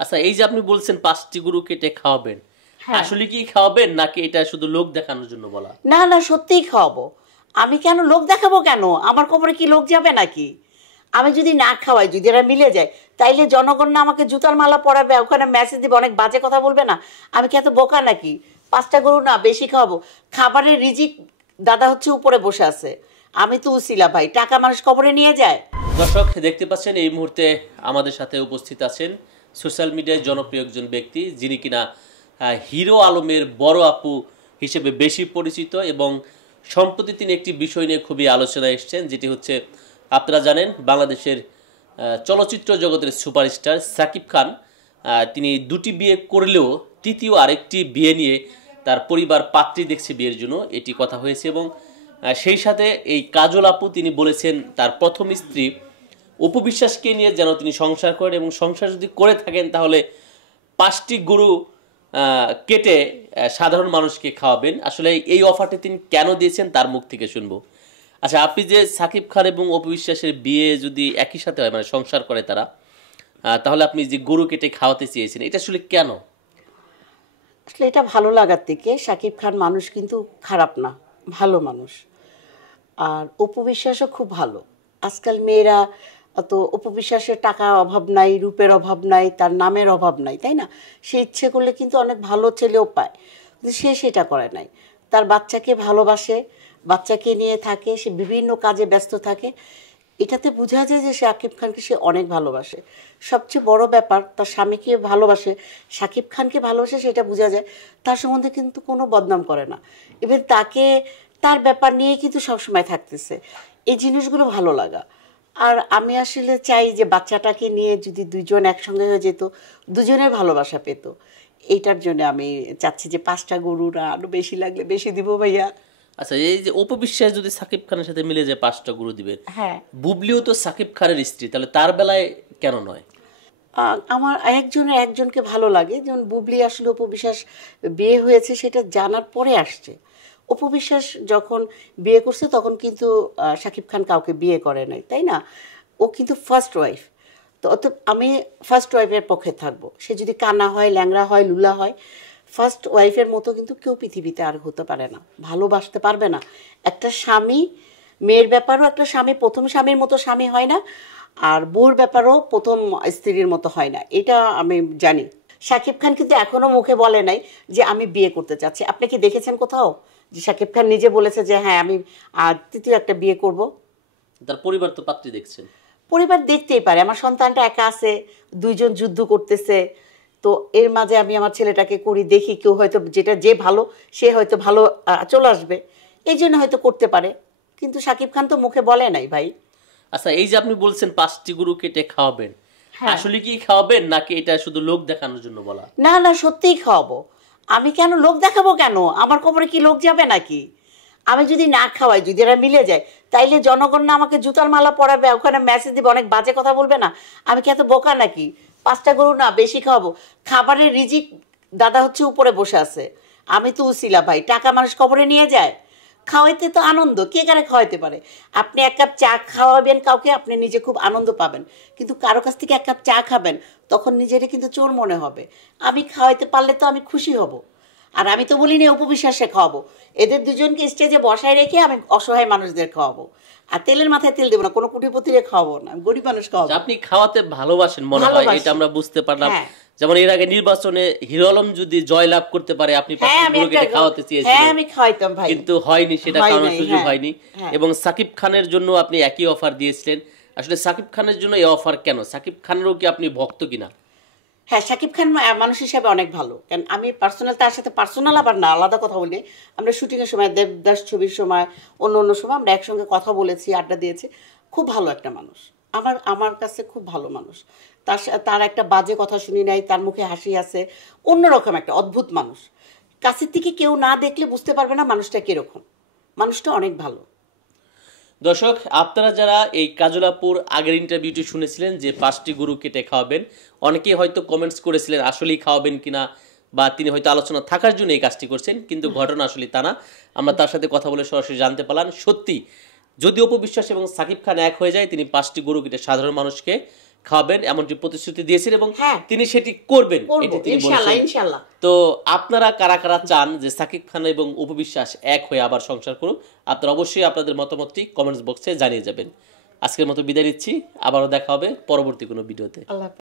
আচ্ছা, এই যে আপনি বলছেন 5টি গরু কেটে খাওয়াবেন, হ্যাঁ। আসলে কি খাওয়াবেন নাকি এটা শুধু লোক দেখানোর জন্য বলা? না না, সত্যিই খাওয়াবো। আমি কেন লোক দেখাবো কেন? আমার কবরে কি লোক যাবে নাকি? আমি যদি না খাওয়াই, যদি এরা মিলে যায়, তাইলে জনগণ না আমাকে জুতার মালা পরাবে, ওখানে মেসেজ দিবে, অনেক বাজে কথা বলবে না? আমি কি এত বোকা নাকি? 5টা গরু না, বেশি খাওয়াবো। খাবারের রিজিক দাদা হচ্ছে উপরে বসে আছে, আমি তো উসিলা ভাই। টাকা মানুষ কবরে নিয়ে যায়। দর্শক দেখতে পাচ্ছেন এই মুহূর্তে আমাদের সাথে উপস্থিত আছেন সোশ্যাল মিডিয়ায় জনপ্রিয় একজন ব্যক্তি, যিনি কিনা হিরো আলমের বড় আপু হিসেবে বেশি পরিচিত, এবং সম্প্রতি তিনি একটি বিষয় নিয়ে খুবই আলোচনায় এসেছেন, যেটি হচ্ছে আপনারা জানেন বাংলাদেশের চলচ্চিত্র জগতের সুপারস্টার সাকিব খান তিনি 2টি বিয়ে করলেও তৃতীয় আরেকটি বিয়ে নিয়ে তার পরিবার পাত্রী দেখছে বিয়ের জন্য, এটি কথা হয়েছে। এবং সেই সাথে এই কাজল আপু তিনি বলেছেন তার প্রথম স্ত্রী অপু বিশ্বাসকে নিয়ে যেন তিনি সংসার করেন, এবং সংসার যদি করে থাকেন তাহলে 5টি গরু কেটে সাধারণ মানুষকে খাওয়াবেন। আসলে এই অফারটি তিনি কেন দিয়েছেন তার মুখ থেকে শুনবো। আচ্ছা, আপনি যে সাকিব খান এবং অপু বিশ্বাসের বিয়ে যদি একই সাথে হয়, মানে সংসার করে তারা, তাহলে আপনি যে গরু কেটে খাওয়াতে চেয়েছেন, এটা আসলে কেন? আসলে এটা ভালো লাগার থেকে। সাকিব খান মানুষ কিন্তু খারাপ না, ভালো মানুষ। আর অপু বিশ্বাসও খুব ভালো। আজকাল মেয়েরা তো অপু বিশ্বাসের টাকার অভাব নাই, রূপের অভাব নাই, তার নামের অভাব নাই, তাই না? সে ইচ্ছে করলে কিন্তু অনেক ভালো ছেলেও পায়, কিন্তু সে সেটা করে নাই। তার বাচ্চাকে ভালোবাসে, বাচ্চাকে নিয়ে থাকে, সে বিভিন্ন কাজে ব্যস্ত থাকে। এটাতে বোঝা যায় যে শাকিব খানকে সে অনেক ভালোবাসে। সবচেয়ে বড় ব্যাপার, তার স্বামীকে ভালোবাসে, শাকিব খানকে ভালোবাসে, সেটা বোঝা যায়। তার সম্বন্ধে কিন্তু কোনো বদনাম করে না। ইভেন তাকে, তার ব্যাপার নিয়ে কিন্তু সবসময় থাকতেছে। এই জিনিসগুলো ভালো লাগা। আর আমি আসলে চাই যে বাচ্চাটাকে নিয়ে যদি দুজন একসঙ্গে হয়ে যেত, দুজনের ভালোবাসা পেত। এইটার জন্য আমি চাচ্ছি যে 5টা গরু না, আরো বেশি লাগলে বেশি দিব ভাইয়া। আচ্ছা, এই যে অপু বিশ্বাস যদি সাকিব খানের সাথে মিলে যায় 5টা গরু দিবেন, হ্যাঁ। বুবলিও তো সাকিব খানের স্ত্রী, তাহলে তার বেলায় কেন নয়? আমার একজনের একজনকে ভালো লাগে। যেমন বুবলি আসলে অপু বিশ্বাস বিয়ে হয়েছে সেটা জানার পরে আসছে। অপু বিশ্বাস যখন বিয়ে করছে তখন কিন্তু শাকিব খান কাউকে বিয়ে করে নাই, তাই না? ও কিন্তু ফার্স্ট ওয়াইফ। তো অতএব আমি ফার্স্ট ওয়াইফের পক্ষে থাকবো। সে যদি কানা হয়, ল্যাংড়া হয়, লুলা হয়, ফার্স্ট ওয়াইফের মতো কিন্তু কেউ পৃথিবীতে আর হতে পারে না, ভালোবাসতে পারবে না। একটা স্বামী, মেয়ের ব্যাপারও একটা স্বামী প্রথম স্বামীর মতো স্বামী হয় না, আর বউর ব্যাপারও প্রথম স্ত্রীর মতো হয় না, এটা আমি জানি। শাকিব খান কিন্তু এখনো মুখে বলে নাই যে আমি বিয়ে করতে চাচ্ছি। আপনি কি দেখেছেন কোথাও যে শাকিব খান নিজে বলেছে যে হ্যাঁ আমি তৃতীয় একটা বিয়ে করব? তার পরিবার তো পাত্রী দেখছেন। পরিবার দেখতেই পারে, আমার সন্তানটা একা আছে, দুইজন যুদ্ধ করতেছে, তো এর মাঝে আমি আমার ছেলেটাকে করি, দেখি কেউ হয়তো যেটা যে ভালো সে হয়তো ভালো চলে আসবে, এই জন্য হয়তো করতে পারে। কিন্তু শাকিব খান তো মুখে বলে নাই ভাই। আচ্ছা, এই যে আপনি বলছেন 5টি গরু কেটে খাওয়াবেন, হ্যাঁ। আসলে কি খাওয়াবেন নাকি এটা শুধু লোক দেখানোর জন্য বলা? না না, সত্যিই খাওয়াবো। আমি কেন লোক দেখাবো কেন? আমার কবরে কি লোক যাবে নাকি? আমি যদি না খাওয়াই, যদি এরা মিলে যায়, তাইলে জনগণ না আমাকে জুতার মালা পরাবে, ওখানে মেসেজ দিবে, অনেক বাজে কথা বলবে না? আমি কি এত বোকা নাকি? 5টা গরু না, বেশি খাওয়াবো। খাবারের রিজিক দাদা হচ্ছে উপরে বসে আছে, আমি তো উসিলা ভাই। টাকা মানুষ কবরে নিয়ে যায়। খাওয়াইতে তো আনন্দ, কে কারে খাওয়াইতে পারে? আপনি 1 কাপ চা খাওয়াবেন কাউকে, আপনি নিজে খুব আনন্দ পাবেন। কিন্তু কারো কাছ থেকে 1 কাপ চা খাবেন, তখন নিজেরে কিন্তু চোর মনে হবে। আমি খাওয়াইতে পারলে তো আমি খুশি হব। আর আমি তো বলিনি অপু বিশ্বাসে খাওয়াবো। এদের দুজনকে স্টেজে বসায় রেখে আমি অসহায় মানুষদের খাওয়াবো। আর তেলের মাথায় তেল দেবো না, কোনো কুটিপতিরে খাওয়াবো না, গরিব মানুষ খাওয়াবো। আপনি খাওয়াতে ভালোবাসেন মনে হয়, ভালোবাসি। এটা আমরা বুঝতে পারলাম। হ্যাঁ। যেমন এর আগে নির্বাচনে হিরো আলম যদি জয় লাভ করতে পারে, আপনি হ্যাঁ, 5টি আমি গরু কেটে খাওয়াতে হ্যাঁ চেয়েছিলেন, আমি খাওয়াইতাম ভাই। কিন্তু হয়নি, সেটা হয় খাওয়ানোর নাই, সুযোগ হ্যাঁ। হয়নি। হ্যাঁ। এবং সাকিব খানের জন্য আপনি একই অফার দিয়েছিলেন। আসলে সাকিব খানের জন্য এই অফার কেন? সাকিব খানেরও কি আপনি ভক্ত কিনা? হ্যাঁ, শাকিব খান মানুষ হিসেবে অনেক ভালো। কারণ আমি পার্সোনাল, তার সাথে পার্সোনাল আবার না, আলাদা কথা বলি। আমরা শুটিংয়ের সময়, দেবদাস ছবির সময়, অন্য অন্য সময় আমরা একসঙ্গে কথা বলেছি, আড্ডা দিয়েছি। খুব ভালো একটা মানুষ, আমার আমার কাছে খুব ভালো মানুষ। তার একটা বাজে কথা শুনি নাই, তার মুখে হাসি আছে, অন্যরকম একটা অদ্ভুত মানুষ। কাছের থেকে কেউ না দেখলে বুঝতে পারবে না মানুষটা কিরকম। মানুষটা অনেক ভালো। দর্শক, আপনারা যারা এই কাজলাপুর আগের ইন্টারভিউটি শুনেছিলেন যে 5টি গরু কেটে খাওয়াবেন, অনেকেই হয়তো কমেন্টস করেছিলেন আসলেই খাওয়াবেন কিনা, বা তিনি হয়তো আলোচনা থাকার জন্য এই কাজটি করছেন, কিন্তু ঘটনা আসলে তা না। আমরা তার সাথে কথা বলে সরাসরি জানতে পারলাম সত্যি যদি অপু বিশ্বাস এবং সাকিব খান এক হয়ে যায়, তিনি 5টি গরু কেটে সাধারণ মানুষকে খাওয়াবেন এমনটি প্রতিশ্রুতি দিয়েছেন এবং হ্যাঁ। তিনি সেটি করবেন করবো, এটি তিনি ইনশাআল্লাহ, বলেছেন। ইনশাআল্লাহ। তো আপনারা কারা কারা চান যে সাকিব খান এবং অপু বিশ্বাস এক হয়ে আবার সংসার করুক, আপনারা অবশ্যই আপনাদের মতামতটি কমেন্টস বক্সে জানিয়ে যাবেন। আজকের মতো বিদায় নিচ্ছি, আবারও দেখা হবে পরবর্তী কোনো ভিডিওতে। আল্লাহ